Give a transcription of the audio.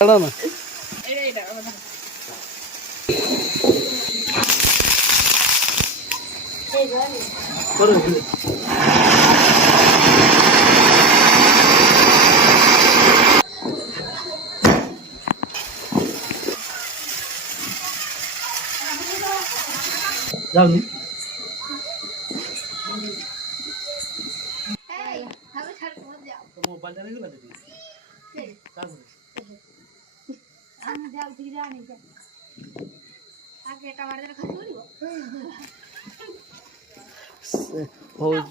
না যাওনি মোবাইলটা নিয়ে গেল দিদি কাজ আমি যাও দিদি জানি আগে টমাটার খাই দিব बहुत